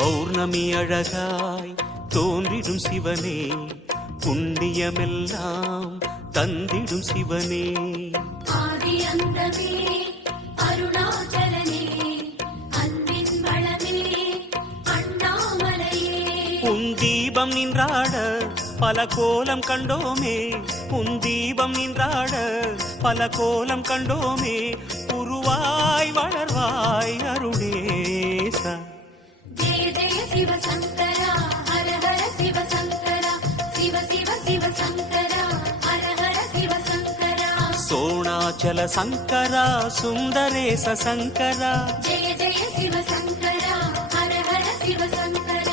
பௌர்ணமி அழகாய் தோன்றிடும் சிவனே, புண்ணியமெல்லாம் தந்திடும் சிவனே. ஆதி அந்தமே அருணாச்சலனே, அன்பின் வளமே அண்ணாமலையே. உன் தீபம் நின்றாட பல கோலம் கண்டோமே, உன் தீபம் நின்றாட பல கோலம் கண்டோமே. உருவாய் வளர்வாய் அருணேசா. ஜெய ஜெய சிவ சங்கரா, ஹர ஹர சிவ சங்கரா, சிவ சிவ சிவ சங்கரா, ஹர ஹர சிவ சங்கரா. சோணாச்சல சங்கரா, சுந்தரேச சங்கரா. ஜெய ஜெய சிவ சங்கரா, ஹர ஹர சிவ சங்கரா.